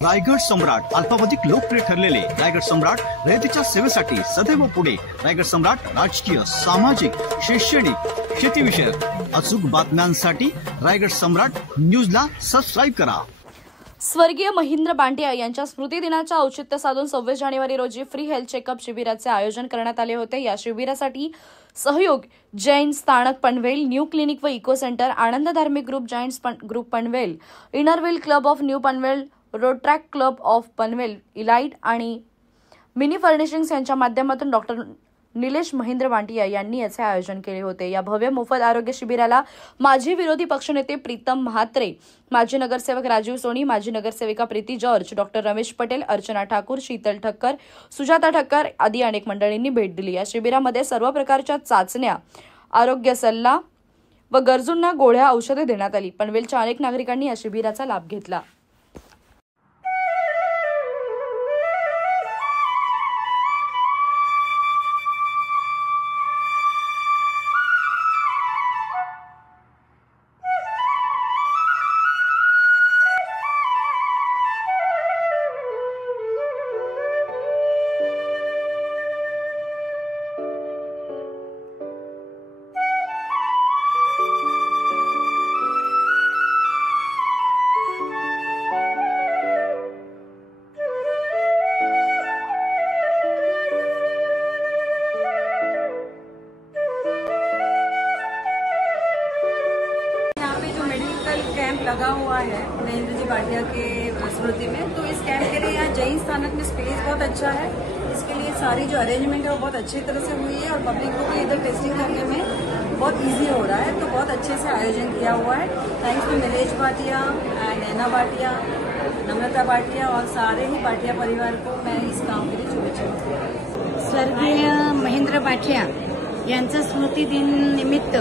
रायगड सम्राट अल्पावधिक लोकप्रिय ठरलेले रायगड सम्राट रयतेच्या सेवेसाठी सदैव पुढे। रायगड सम्राट राजकीय, सामाजिक, शैक्षणिक, शेतीविषयक अचूक बातम्यांसाठी रायगड सम्राट न्यूजला सबस्क्राइब करा। स्वर्गीय महेंद्र बांटिया यांच्या स्मृती दिनाच्या औचित्य साधून 26 जानेवारी रोजी फ्री हेल्थ चेकअप शिबिराचे आयोजन करण्यात आले होते। या शिबिरासाठी सहयोग जैन स्थानक पनवेल, न्यू क्लिनिक व इको सेंटर, आनंद धार्मिक group, Jains group Panvel, inner wheel club of new Panvel, road track club of Panvel, elite आणि मिनी फर्निशिंग्स यांच्या माध्यमातून डॉक्टर निलेश महेंद्र बांटिया यांनी याचे आयोजन केले होते। या भव्य मोफत आरोग्य शिबिराला माजी विरोधी पक्षनेते प्रीतम म्हात्रे, माजी नगरसेवक राजीव सोनी, माजी नगरसेविका प्रीती जॉर्ज, डॉक्टर रमेश पटेल, अर्चना ठाकूर, शीतल ठक्कर, सुजाता ठक्कर आदी अनेक मंडळींनी भेट दिली। या शिबिरामध्ये सर्व प्रकारच्या चाचण्या, आरोग्य सल्ला व गरजूंना गोळ्या औषधे देण्यात आली। पनवेलच्या अनेक नागरिकांनी या शिबिराचा लाभ घेतला। कैंप लगा हुआ है महेंद्र जी बांटिया के स्मृति में, तो इस कैंप के लिए यहाँ जैन स्थानक में स्पेस बहुत अच्छा है। इसके लिए सारी जो अरेंजमेंट है वो बहुत अच्छी तरह से हुई है और पब्लिक को भी इधर टेस्टिंग करने में बहुत इजी हो रहा है, तो बहुत अच्छे से आयोजन किया हुआ है। थैंक्स टू निलेश भाटिया, नैना भाटिया, नम्रता भाटिया और सारे ही भाटिया परिवार को मैं इस काम के लिए शुभेच्छा देती हूँ। स्वर्गीय महेंद्र बांटिया यांचं स्मृती दिन निमित्त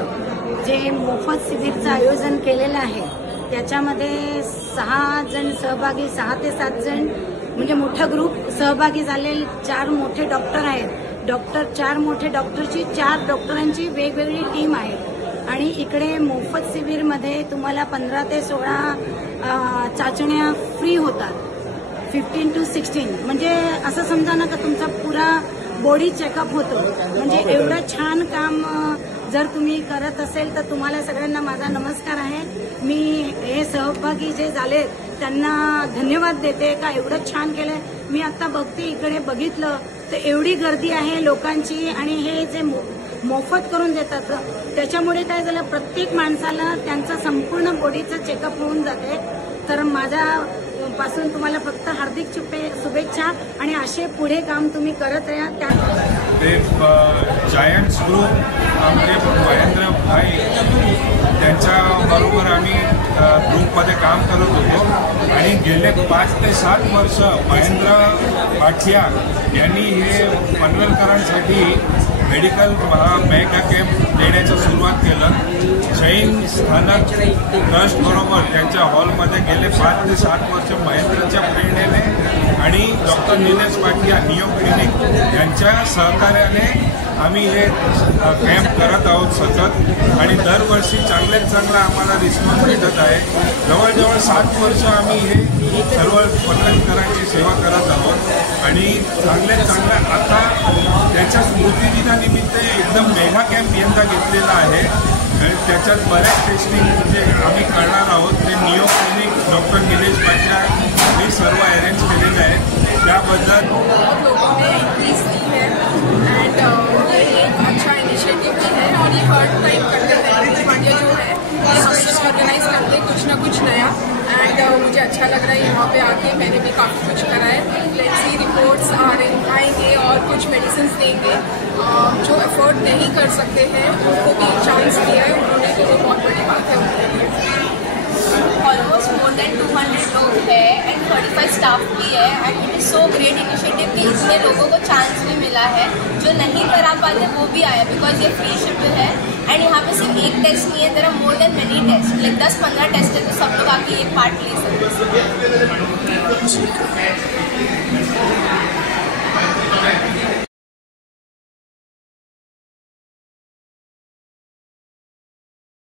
जे मोफत शिबिरचं आयोजन केलेलं आहे त्याच्यामध्ये 6 जण सहभागी, 6 ते 7 जण म्हणजे मोठा ग्रुप सहभागी झाले। 4 मोठे डॉक्टर आहेत, 4 मोठे डॉक्टरची 4 डॉक्टरांची वेगवेगळी टीम आहे आणि इकडे मोफत शिबिरमध्ये तुम्हाला 15 ते 16 चाचण्या फ्री होतात। 15 to 16 म्हणजे असं समजा ना का तुमचा पुरा बॉडी चेकअप होतो। म्हणजे एवढं छान काम जर तुम्ही करत असेल तर तुम्हाला सगळ्यांना माझा नमस्कार आहे। मी हे सहभागी जे झाले त्यांना धन्यवाद देते का एवढं छान केलं। मी आता बघते इकडे बघितलं तर एवढी गर्दी आहे लोकांची आणि हे जे मोफत करून देतात त्याच्यामुळे काय झालं प्रत्येक माणसाला त्यांचा संपूर्ण बॉडीचं चेकअप होऊन जाते। तर माझ्या पासून तुम्हाला फक्त हार्दिक शुभेच्छा आणि असे पुढे काम तुम्ही करत राहा। जायंट्स ग्रुप आमचे महेंद्र भाई त्यांच्याबरोबर आम्ही ग्रुपमध्ये काम करत होतो आणि गेले 5 ते 7 वर्ष महेंद्र बांटिया यांनी हे पनवेलकरांसाठी मेडिकल मेगा कॅम्प देण्याचं सुरुवात केलं। जैन स्थानक ट्रस्ट बरोबर त्यांच्या हॉलमध्ये गेले 5 ते 7 वर्ष महेंद्रच्या प्रेरणेने आणि doctor Nilesh Banthia new clinic यांच्या सहकार्याने आम्ही हे कॅम्प करत आहोत सतत आणि दरवर्षी चांगल्यात चांगला आम्हाला रिस्पॉन्स भेटत आहे। जवळजवळ 7 वर्ष आम्ही हे सर्व पनवेलकरांची सेवा करत आहोत आणि चांगल्यात चांगला आता त्याच्या स्मृतिदिनानिमित्त एकदम मेगा कॅम्प यंदा घेतलेला आहे आणि त्याच्यात बऱ्याच टेस्टिंग जे आम्ही करणार आहोत ते new clinic doctor Nilesh Banthia हे सर्व अरेंज केलेले आहेत। त्याबद्दल अच्छा इनिशिएटिव भी है और ये हर टाइम करते हैं। बांटिया जो है ये हमेशा ऑर्गेनाइज करते हैं कुछ ना कुछ नया एंड मुझे अच्छा लग रहा है यहाँ पे आके। मैंने भी काफ़ी कुछ करा है। लेट्स सी रिपोर्ट्स आएंगे और कुछ मेडिसिन देंगे। जो एफर्ट नहीं कर सकते हैं उनको भी चांस दिया है उन्होंने, तो वो बहुत बड़ी बात है उनके लिए। ऑलमोस्ट मोर देन 200 लोग हैं एंड 35 स्टाफ भी है end it is so great initiative कि इतने लोगों को चांस भी मिला है। जो नहीं करा पाते वो भी आया बिकॉज ये फ्री शिफ्ट है एंड यहाँ पे सिर्फ एक टेस्ट नहीं है, there are more than many test, like 10-15 test है, तो सब लोग आके ये पार्ट ले सकते हैं।